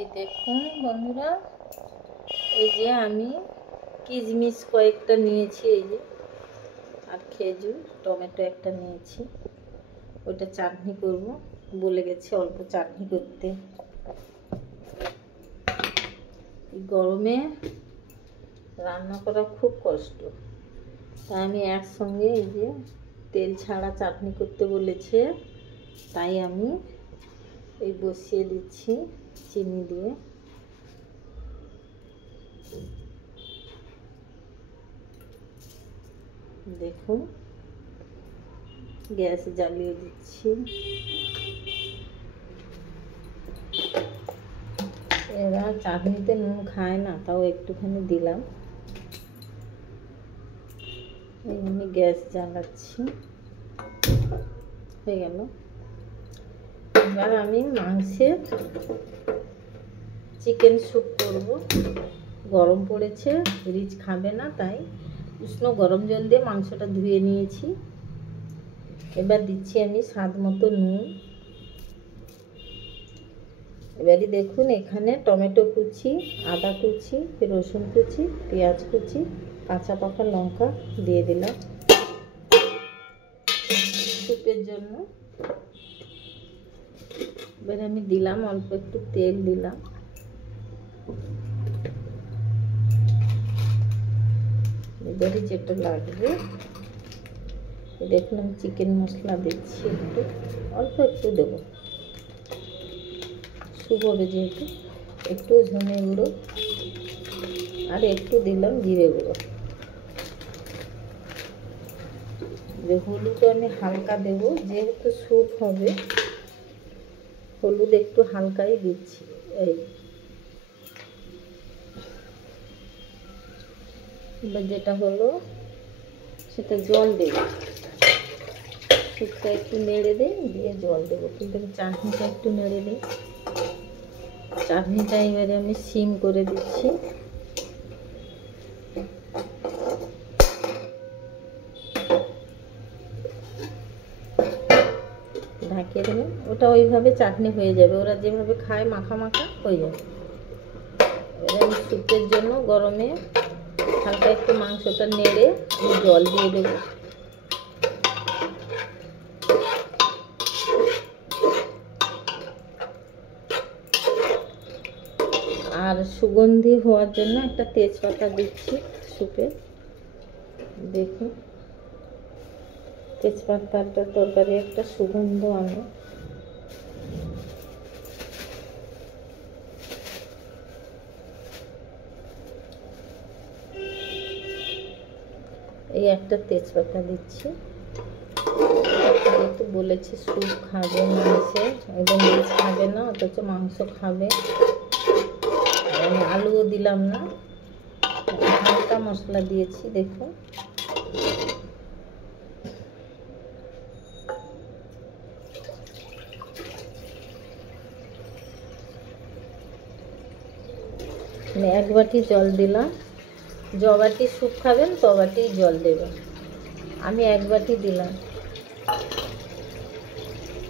এই দেখুন বন্ধুরা, এই যে আমি কিশমিশ কয়েকটা নিয়েছি, এই যে, আর খেজুর, টমেটো একটা নিয়েছি। ওটা চাটনি করব, বলে গেছে অল্প চাটনি করতে। গরমে রান্না করা খুব কষ্ট, তাই আমি একসঙ্গে এই যে তেল ছাড়া চাটনি করতে বলেছে, তাই আমি এই বসিয়ে দিচ্ছি চিনি দিয়ে। দেখুন, গ্যাস জ্বালিয়ে দিচ্ছি। এরা চাটনিতে নুন খায় না, তাও একটুখানি দিলাম। আমি গ্যাস জ্বালাচ্ছি, হয়ে গেল। এবার আমি মাংসের চিকেন স্যুপ করব। গরম পড়েছে, রিচ খাবে না, তাই উষ্ণ গরম জল দিয়ে মাংসটা ধুয়ে নিয়েছি। এবার দিচ্ছি আমি স্বাদ মতো নুন। এবারে দেখুন, এখানে টমেটো কুচি, আদা কুচি, রসুন কুচি, পেঁয়াজ কুচি, কাঁচা পাকা লঙ্কা দিয়ে দিলাম স্যুপের জন্য। এবার আমি দিলাম অল্প একটু তেল দিলাম। এবারে যেটা লাগবে, দেখুন আমি চিকেন মশলা দিচ্ছি, একটু অল্প একটু দেবো, স্যুপ হবে যেহেতু। একটু ধনে গুঁড়ো আর একটু দিলাম জিরে গুঁড়ো। হলুদ আমি হালকা দেবো, যেহেতু স্যুপ হবে, হলুদ একটু হালকাই দিচ্ছি। এই এবার যেটা হলো সেটা জল দেব। স্যুপটা একটু নেড়ে দিই, দিয়ে জল দেবো। কিন্তু আমি চাটনিটা একটু নেড়ে দিই। চাটনিটা এবারে আমি সিম করে দিচ্ছি। ঢাকিয়ে দেবেন, ওটা ওইভাবে চাটনি হয়ে যাবে। ওরা যেভাবে খায় মাখা মাখা হয়ে যাবে। এবার আমি স্যুপের জন্য গরমে হালকা একটু মাংসটা নেড়ে জল দিয়ে দেবো। আর সুগন্ধি হওয়ার জন্য একটা তেজপাতা দিচ্ছি স্যুপে। দেখুন, তেজপাতাটা তরকারি একটা সুগন্ধ আনে। এই একটা তেজপাতা দিচ্ছি, যেহেতু বলেছে স্যুপ খাবে মাংসে, একদম মাছ খাবে না, অথচ মাংস খাবে। আমি আলুও দিলাম না, হালকা মশলা দিয়েছি। দেখুন, এক বাটি জল দিলাম। য বাটি স্যুপ খাবেন ত বাটি জল দেবেন। আমি এক বাটি দিলাম।